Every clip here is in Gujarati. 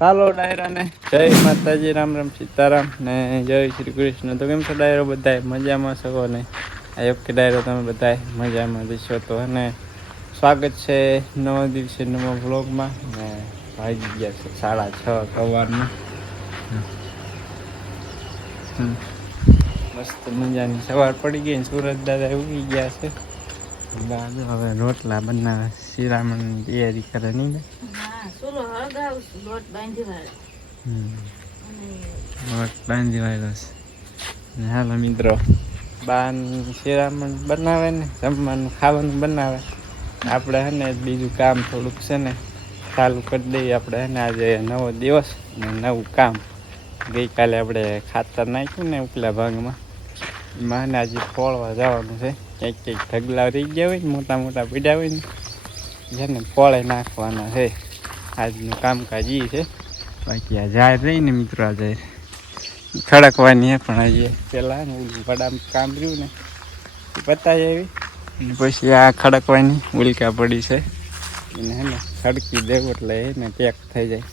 હાલો ડાયરાને જય માતાજી, રામ રામ સીતારામ ને જય શ્રી કૃષ્ણ. તો કેમ છો ડાયરો? બધા મજામાં છો ને? આ વખતે ડાયરો તમે બધા મજામાં જશો તો અને સ્વાગત છે નવા દિવસે નવા વ્લોગમાં. ને વાગી ગયા છે 6:30 સવારના. મસ્ત મજાની સવાર પડી ગઈ. સુરત દાદા ઉગી ગયા છે. હવે રોટલા બનાવે, શિરામણની તૈયારી કરે નહીં ને? લોટ બાંધી વાળો છે. હાલો મિત્રો, બાન શિરામણ બનાવે ને જમવાનું ખાવાનું બનાવે. આપણે હે ને બીજું કામ થોડુંક છે ને ચાલુ કરી દઈએ. આપણે હે ને આજે નવો દિવસ ને નવું કામ. ગઈકાલે આપણે ખાતર નાખ્યું ને ઉપલા ભાગમાં, એમાં ને આજે ફોળવા જવાનું છે. ક્યાંક ઢગલા રહી ગયા હોય ને, મોટા મોટા પીડા હોય ને, જેને ફોળે નાખવાના છે. આજનું કામકાજ એ છે. બાકી આ જાહેર રહીને મિત્રો, આ જાહેર ખડકવાની પણ હજી પેલા ને ઓલું વડામાં કામ રહ્યું ને એ પતાવી આવી. પછી આ ખડકવાની ઉલ્કા પડી છે એને હે ને ખડકી દેવું એટલે એને પેક થઈ જાય.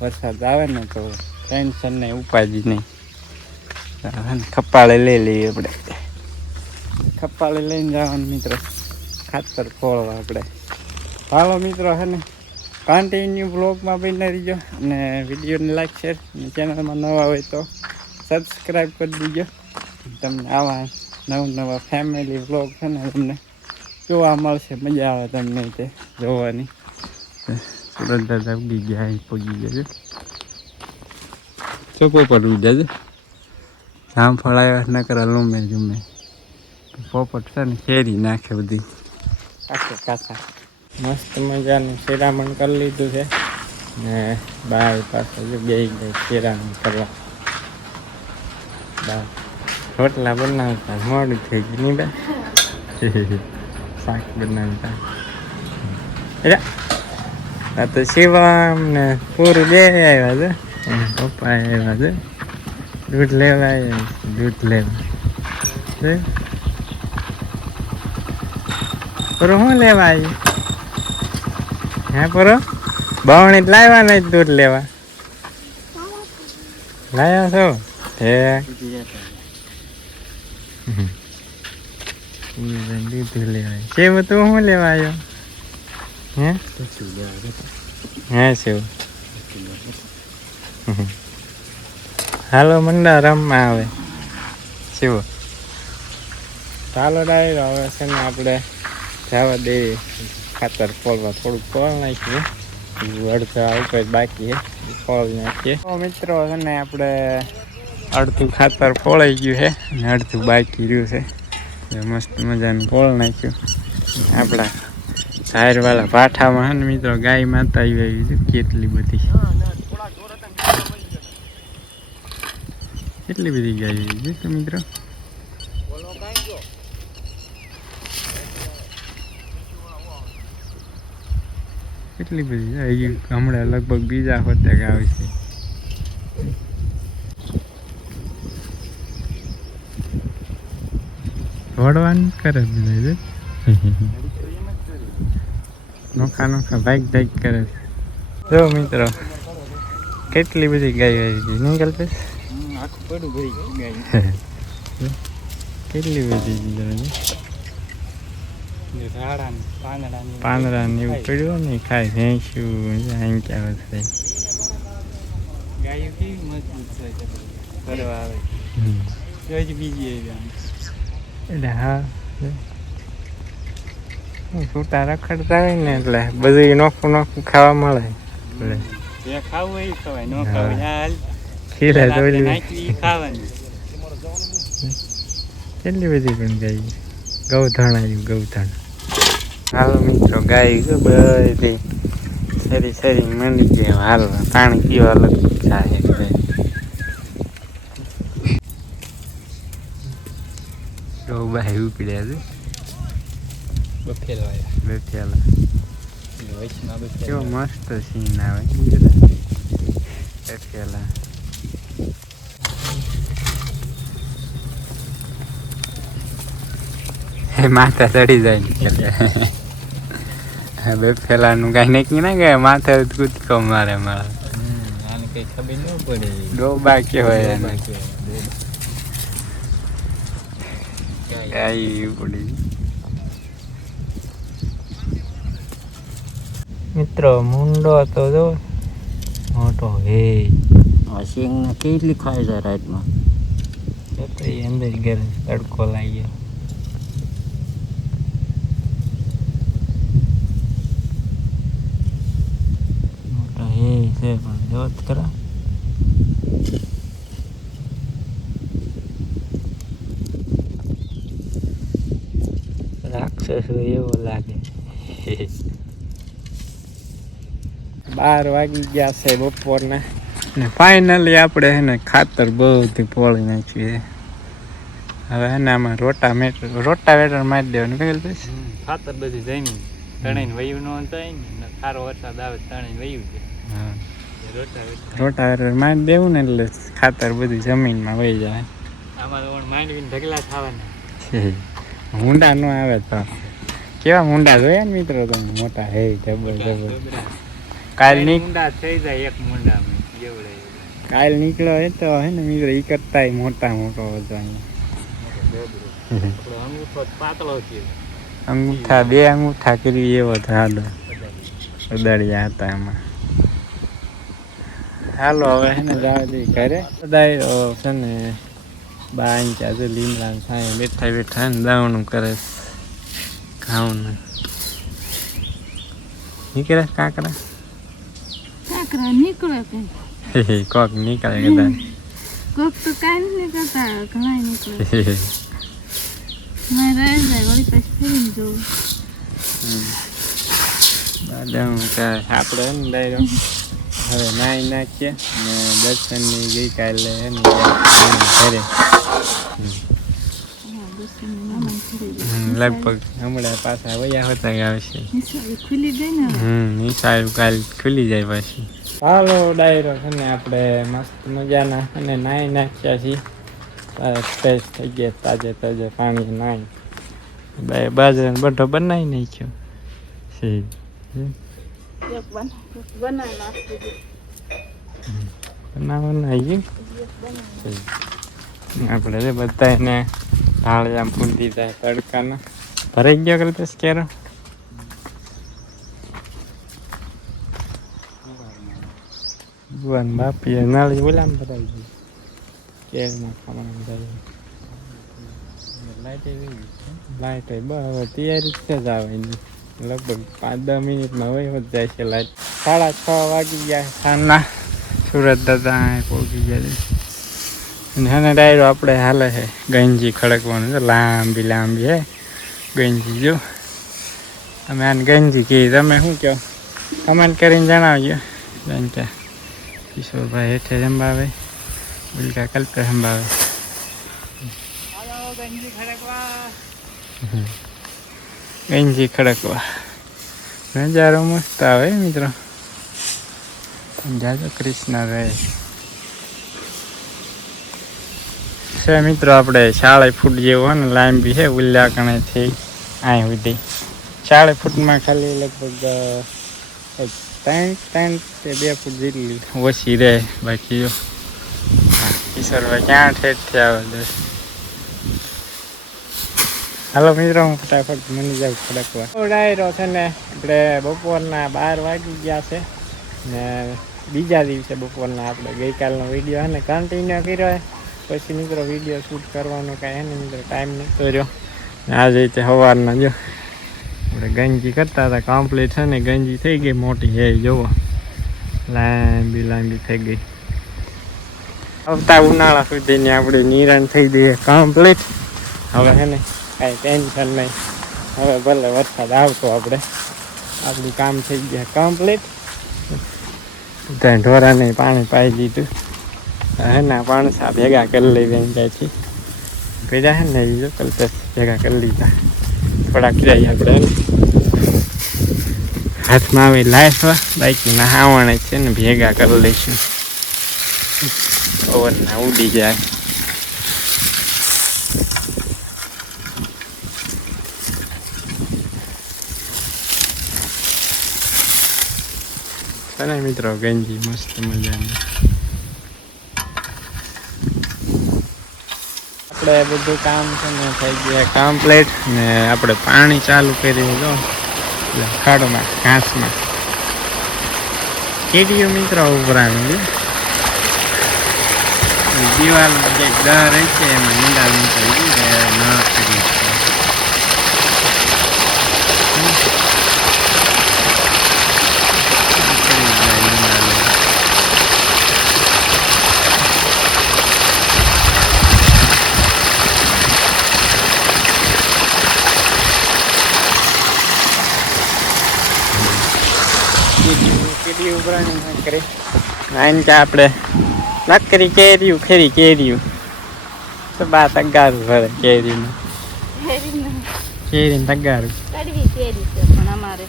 વરસાદ આવે ને તો ટેન્શન નહીં, ઉપાજી નહીં. ખપાળે લઈ લઈએ આપણે. ખપાળે લઈને જવાનું મિત્રો ખાતર ફોળવા આપણે. હાલો મિત્રો હે ને કન્ટિન્યુ બ્લોગમાં બની રહીજો અને વિડીયોને લાઈક શેર અને ચેનલમાં નવા હોય તો સબસ્ક્રાઈબ કરી દીજો. તમને આવા નવા ફેમિલી બ્લોગ છે ને તમને જોવા મળશે. મજા આવે તમને તે જોવાની. સુરત દાદા ઉગી ગયા, પગી ગયા છે. ચોકો પર ઉઈ જાય છે. જામફળ આવ્યા ન કરે લૂમે જુમે. પોપટ છે ને કેરી નાખે બધી કાચા. મસ્ત મજાનું શિરામણ કરી લીધું છે ને બાર પાસે બે શિરામણ કરવા. રોટલા બનાવતા મોડું થઈ ગયું નહીં બે. શાક બનાવતા આ તો શિવમ ને પૂરું બે આવ્યા છે. પપ્પા આવ્યા છે. દૂધ લેવા આવ્યા છે. દૂધ લેવા પર શું લેવા આવ્યું? હા પરો બાવણી લાવ્યા નહીં દૂધ લેવા. લાવ્યા છો હે? દૂધ લેવા શિવ તું શું લેવા આવ્યો? હે શિવ હાલો મંડા રમવા આવે શિવ. ચાલો ડાયરો હવે છે ને આપણે જવા દઈએ. ખાતર ફોલવા થોડુંક ફોલ નાખ્યું, અડધા ઉપર બાકી છે ફોલ નાખીએ. મિત્રો છે ને આપણે અડધું ખાતર ફોલાઈ ગયું છે અને અડધું બાકી રહ્યું છે. મસ્ત મજાનું ફોલ નાખ્યું. આપણા ઝાયરવાળા ભાઠામાં છે ને મિત્રો ગાય માતા આવી છે. કેટલી બધી ગાય આવી છે મિત્રો. કેટલી બધી હમણાં લગભગ બીજા હોતે આવશે. દોડવાનું કરે બધા નોખા નોખા ભાગ કરે. જો મિત્રો કેટલી બધી ગાય આવી નહીં કલ્પેશ? કેટલી બધી પાંદડા ને એવું પડ્યું ને ખાય ભેંસ્યું ક્યાં વધે. ગાયો કેવી મજબૂત છે ફરવા આવે. બીજી એટલે હા છૂટા રખડતા હોય ને એટલે બધું નોખું નોખું ખાવા મળે. એટલે જે ખાવું એ ખવાય, ન ખાવાય ખીરા ખાવાની. કેટલી બધી પણ ગાય. ગૌધણ આવ્યું ગૌધણ. હાલો મિત્રો ગાય બધી સરી સરી મંડી ગયા હાલવા. પાણી પીવા અલગ જાય. ગૌબાઈ ઉપડ્યા છે. બફેલા કેવો મસ્ત સીન આવે. બફેલા માથા ચડી જાય. બફેલાનું કાંઈ નક્કી ના ગયા. માથે કૂદકો મારે મારા. કઈ ખબર ન પડે. ડોબા કહેવાય એને. ગાય પડી. મિત્રો મુંડો તો જો મોટો હે. સિંગ કેટલી ખાય છે રાતમાં. તો એ અંદર ઘર તડકો લાગ્યો. મોટો હે છે પણ જોત ખરા. રાક્ષસ હોય એવો લાગે. 12 વાગી ગયા છે બપોરના ને ફાઇનલી આપણે હે ને ખાતર બધું પોળી નાખ્યું. હવે હે ને આમાં રોટાવેટર મારી દેવાનું કહેલ પછી ખાતર બધી જઈને તણાઈને વયું ન થાય ને સારો વરસાદ આવે તણાઈને વયું છે. હા રોટાવેટર મારી દેવું ને એટલે ખાતર બધું જમીનમાં વહી જાય. આમાં તો માંડવીને ઢગલા થવાના. ઊંડા ન આવે તો કેવા ઊંડા જોયા ને મિત્રો તમે મોટા હે જબર. કાલ ઊંડા થઈ જાય એક મુંડામાં એવડે. કાલ નીકળ્યો હે તો હે ને મિત્રો ઈ કરતા મોટો હતો અંગૂઠો પાતળો છે. અંગૂઠા 2 અંગૂઠા કરી એવો હાલો ઉદાડ્યા હતા એમાં. હાલો હવે હે ને જવા દઈએ ઘરે. બધા છે ને 2 ઇંચ આજે લીમડા સાંય બેઠા ને દાવણું કરે ઘાઉં નીકળે કાંકરા નીકળે કઈ કોક નીકળે કદાચ. કોક તો કાંઈ નથી કરતા ઘણા નીકળે. મેં રહી જાય વળી પછી ફરીને જોઉં. આપણે હે ને ડાયરો હવે નાઈ નાખીએ ને દર્શનની ગઈકાલે હે ને ઘરે લગભગ હમણાં પાછા વયા હતા આવશે. ખુલી ગઈ ને નિશાળ કાલ ખુલી જાય પછી. હાલો ડાયરો છે ને આપણે મસ્ત મજાના અને નાહી નાખ્યા છીએ. ફ્રેશ થઈ ગયા તાજે તાજે પાણી નાહી બાજરાનો બઢો બનાવી નાખ્યો છે. બનાવવાનું આવી ગયું આપણે રે બધા એને ઢાળિયા ફૂંદી જાય તડકાના. ભરાઈ ગયો કલ્પેશ ક્યારે ભગવાન બાપી નાળી ઓલામ ભરાઈ ગયું કેરમાં ખાવાનું ભરાઈ. લાઈટ હવે તૈયારી જ છે જ આવે એની લગભગ 5-10 મિનિટમાં હોય જ જાય છે લાઈટ. 6:30 વાગી ગયા સાંજના. સુરત દાદા પહોંચી ગયા અને હવે ડાયરો આપણે હાલે છે ગંજી ખડકવાનું છે. લાંબી હે ગંજી. જો અમે આને ગંજી કહીએ. તમે શું કહો કમેન્ટ કરીને જણાવજો. કારણ કે કિશોરભાઈ હેઠે સંભાવે બિલકા કલ્પે સંભાવે. ગંજી ખડકવા નજારો મસ્ત આવે મિત્રો. જાજો કૃષ્ણ રહે છે મિત્રો. આપણે 40 ફૂટ જેવું હોય ને લાંબી છે ઉલ્લાકણેથી અહીં સુધી. 40 ફૂટમાં ખાલી લગભગ 3 કે 2 ફૂટ જેટલી ઓછી રહે. બાકી જો કિશોરભાઈ ક્યાં ઠેઠથી આવે દસ. હાલો મિત્રો હું ફટાફટ મની જાઉં ખડકવા. ડાયરો છે ને આપણે બપોરના 12 વાગી ગયા છે ને બીજા દિવસે બપોરના આપણે ગઈકાલનો વિડીયો છે ને કન્ટિન્યુ કર્યો. પછી મિત્રો વિડીયો શૂટ કરવાનો કાંઈ હે ને મિત્રો ટાઈમ નહોતો રહ્યો. આજે રીતે સવારના જો આપણે ગંજી કરતા હતા કમ્પ્લીટ છે ને ગંજી થઈ ગઈ મોટી હે જોવો લાંબી થઈ ગઈ. આવતા ઉનાળા સુધીની આપણે નિરાણ થઈ ગઈ કમ્પ્લીટ. હવે છે ને કાંઈ ટેન્શન નહીં. હવે ભલે વરસાદ આવતો આપણું કામ થઈ ગયા કમ્પ્લીટ. ત્યાં ઢોરાને પાણી પાઈ દીધું. ના પાણસા ભેગા કરી લઈ ત્યાંથી ભેગા હે ને એ જો કલ્પેશ ભેગા કરી લીધા. થોડાક જાય આપણે હાથમાં આવે લાઈફવા બાઈક નહાવાના છે ને ભેગા કરી લઈશું. ઓવરના ઉડી જાય. ચાલે મિત્રો ગંજી મસ્ત મજાની. આપણે બધું કામ છે ને થઈ ગયા કમ્પ્લીટ ને આપણે પાણી ચાલુ કર્યું જો ખડમાં ઘાસમાં કેરીઓ મિત્રો ઉભરાનું દિવાલમાં જે દર છે એમાં નિંદાલ નીકળી ગયું ન કરી કેરી ઉભરાણી કરી આઈને કે આપણે નકરી કેરીયું ખરી કેરીયું તો બા તગારું ભરે કેરીનું કેરી તગારું કડવી કેરી છે પણ અમારે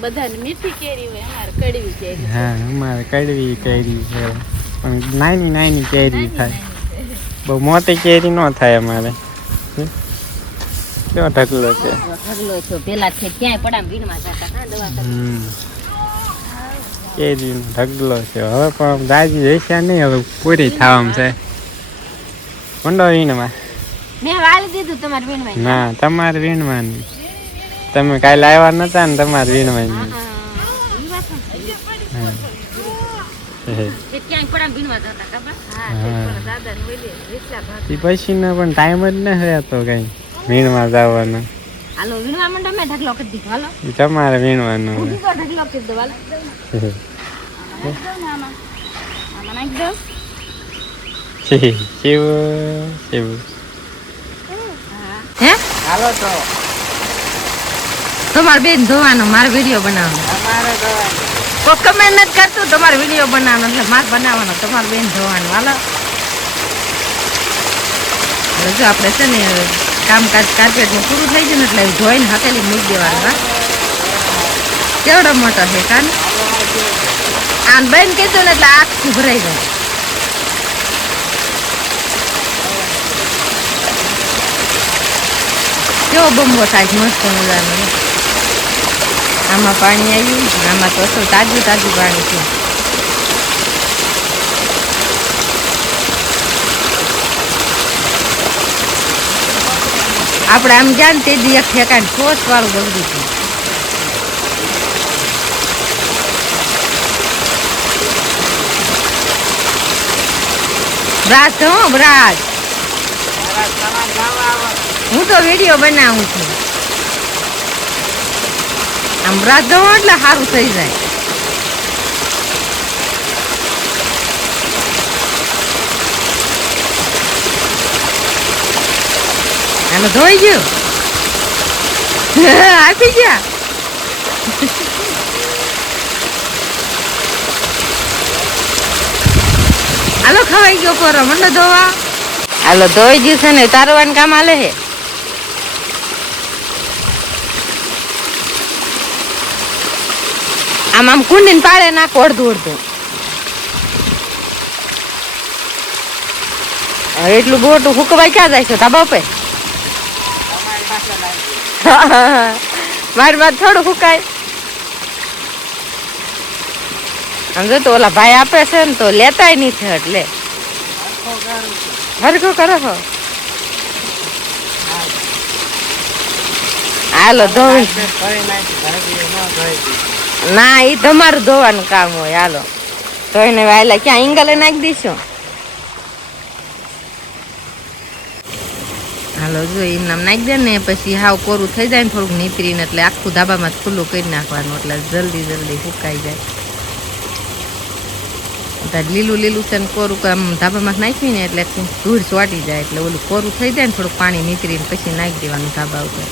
બધાને મીઠી કેરી હોય અમારે કડવી કેરી હા અમારે કડવી કેરી છે પણ નાની નાની કેરી થાય બહુ મોટી કેરી ન થાય અમારે કેવો ઢગલો છે ઢગલો છો પેલા છે ક્યાંય પડામ વીણમાં જતા હા દવા કેરીનો ઢગલો છે હવે પણ દાદી રહેશે નહીં હવે પૂરી થવામાં છે મંડો વીણમાં મેં વાળી દીધું તમારે વીણવાય ના તમારે વીણવાની તમે કાલે આવ્યા નતા ને તમારે વીણવાની ક્યાંય પડામ વીણવા જતા ખબર હા દાદા ને બોલી રિક્ષા ભાગ પછી ને પણ ટાઈમ જ ન રહેતો કઈ વીણવા જવાનો હાલો વીણવા મંડો મેં ઢગલો કરી દીધો હાલો તમારે વીણવાનું ઢગલો કરી દો હાલો આમાં નાખી દો કેવું હે હાલો તો તમારે બેન ધોવાનો મારે વિડીયો બનાવવાનો તમારે જવાનું કોઈ કમેન્ટ નથી કરતું તમારે વિડીયો બનાવવાનો એટલે મારે બનાવવાનો તમારે બેન ધોવાનું હાલો એટલે જો આપણે છે ને કામકાજ કાર્પેટનું પૂરું થઈ ગયું ને એટલે ધોઈને હકેલી મૂકી દેવાનું હા કેવડો મોટો છે કાન આન બેન કીધું ને એટલે આખું ભરાઈ જાય કેવો બંબો થાય મસ્ત મજાનો આમાં પાણી આવ્યું આમાં તો અસલ તાજું તાજું પાણી છે આપણે આમ જાણ તે દી એક ઠેકાણ ઠોસ વાળું બગડ્યું છે બ્રાજ તો હો બ્રાજ હું તો વિડીયો બનાવું છું આમ બ્રાજ દઉં એટલે સારું થઈ જાય આનો ધોઈ ગયું આપી ગયા હાલો ખવાઈ ગયો કોરો મંડો ધોવા હાલો ધોઈ ગયું છે ને તારવાનું કામ હાલે છે આમ આમ કુંડીને પાડે નાખો અડધું અડધું હવે એટલું બોટું હુકવાઈ ક્યાં જાય છે ધાબા પે મારી વાત થોડું હુકાય આમ જો તો ઓલા ભાઈ આપે છે ને તો લેતાય નહીં છે એટલે હરખો કરો છો હાલો ધોઈ ના એ તમારું ધોવાનું કામ હોય હાલો ધોઈને વાયલા ક્યાં ઈંગલે નાખી દઈશું હાલો જો એમ નામ નાખી દે ને પછી હાવ કોરું થઈ જાય ને થોડુંક નીતરીને એટલે આખું ધાબામાં ખુલ્લું કરી નાખવાનું એટલે જલ્દી જલ્દી સુકાઈ જાય લીલું લીલું છે ને કોરું આમ ધાબામાં નાખીને એટલે ધૂળ ચોટી જાય એટલે ઓલું કોરું થઈ જાય ને થોડુંક પાણી નીતરીને પછી નાખી દેવાનું ધાબા ઉપર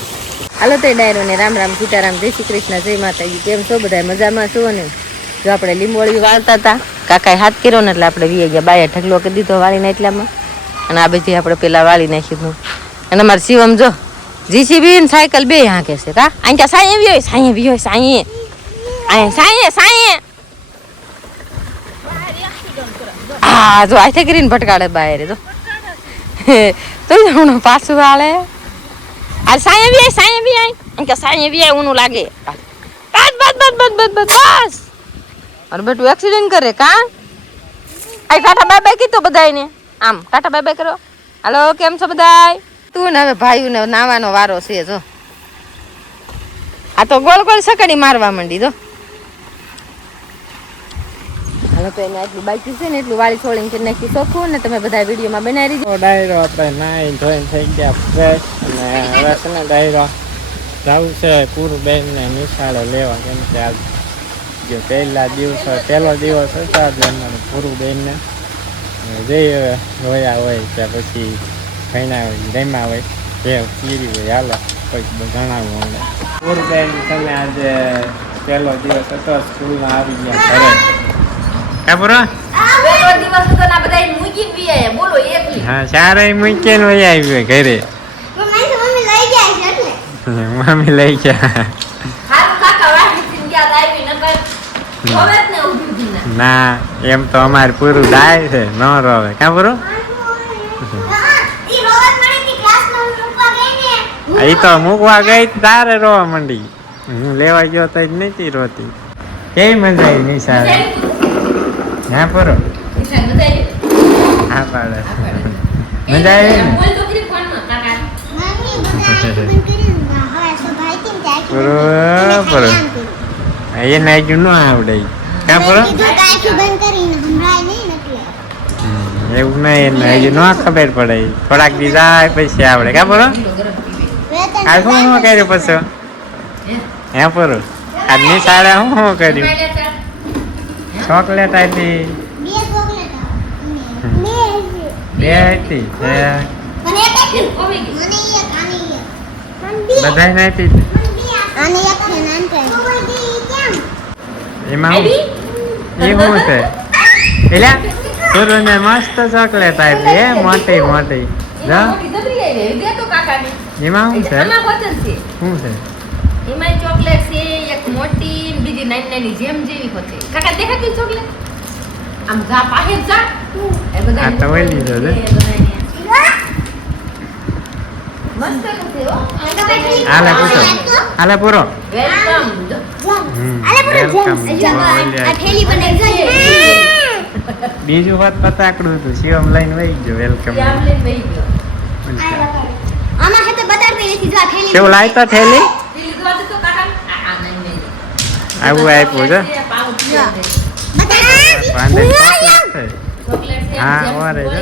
હાલો તો ડાયરો ને રામ રામ સીતારામ જય શ્રી કૃષ્ણ જય માતાજી કેમ છો બધા મજામાં છો ને જો આપણે લીંબોળી વાળતા હતા કાકાએ હાથ કર્યો ને એટલે આપણે વી ગયા બાએ ઢગલો કરી દીધો વાળીને એટલામાં અને આ બધી આપણે પેલા વાળી નાખી અને અમારે શિવમ જો જીસીબી ને સાયકલ બે હાંકે છે કા અહીંયા સાંયે બી હોય સાંયે અહીંયા સાંયે હા જો આથે કરીને ભટકાડે બહાર તો હમણાં પાછું વાળે આ સાંયે બી આય સાંયે બી આય ઊનું લાગે બસ અરે બેટું એક્સિડન્ટ કરે કા આ ટાટા બાય બાય કીધું બધાને આમ ટાટા બાય બાય કરો હાલો કેમ છો બધાય? તું ને હવે ભાઈઓને નાવાનો વારો છે જો. આ તો ગોળ ગોળ સકડી મારવા માંડી દો. હાલો તો એને આટલું બાકી છે ને એટલું વાળી છોડીને કરી નાખી શકું ને તમે બધા વિડીયોમાં બનાવી દીધું. ડાયરો આપણે નાઈ ધોઈને થઈ ગયા ફ્રેશ અને હવે છે ને ડાયરો જવું છે પૂરું બેનને નિશાળે લેવા કેમ કે આજ જે પહેલો દિવસ હતો આજે અમારે પૂરું બેનને જઈ હવે રોયા હોય ત્યાં પછી ભણ્યા હોય રમ્યા હોય જે પીરી હોય હાલો કોઈક જણાવું અમને પૂરું બેન તમે આજે પહેલો દિવસ હતો સ્કૂલમાં આવી ગયા ઘરે ખબર હા ચારે મૂકીને વહી આવી ઘરે મમ્મી લઈ ગયા ના એમ તો અમારે પૂરું દાય છે ન રોવે કાં પૂરું એ તો મૂકવા ગઈ તારે રોવા માંડી હું લેવા ગયો તો જ નથી રોતી કેવી મજા આવી નિશાળે હા પૂરો હા પાડે મજા આવી ને પૂરો પૂરો એને હજુ ન આવડે કાં પૂરો એવું નહીં એને હજુ ન ખબર પડે થોડાક દી જાય પછી આવડે કાં પૂરો આ શું શું કર્યું પછી હે પૂરો આજની શાળા શું કર્યું ચોકલેટ આપી બે હતી બધા ને આપી એમાં એ શું છે એટલે પૂરું ને મસ્ત ચોકલેટ આપી હે મોટી મોટી એમાં શું છે શું છે એમાં ચોકલેટ છે એક મોટી બીજી નાની નાની જેમ જેવી હોતે કાકા દેખાતી ચોકલેટ આમ જા પાહે જા એ બધા આ તો વળી લીધો છે મસ્ત છે હો આલે પૂછો આલે પૂરો વેલકમ બીજું વાત ફટાકડું હતું શિવમ લઈને વહી ગયો વેલકમ કેવું લાય તો થેલી આવું આપ્યું છે પાંદે ચોકલેટ છે હા ઓરે છે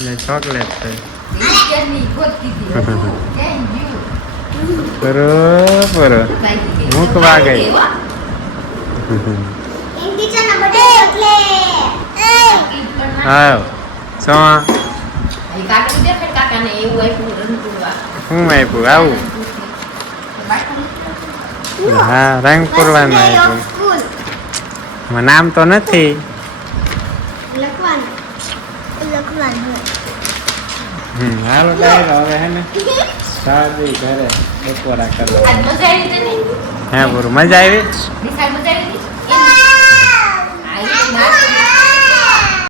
અને ચોકલેટ છે બરોબર મૂકવા ગઈ હા શું આપ્યું આવું હા રંગ પૂરવાનું આપ્યું નામ તો નથી હાલો ડાયરો હવે હે ને સાદી ઘરે બપોરા કરવા હે પૂરું મજા આવી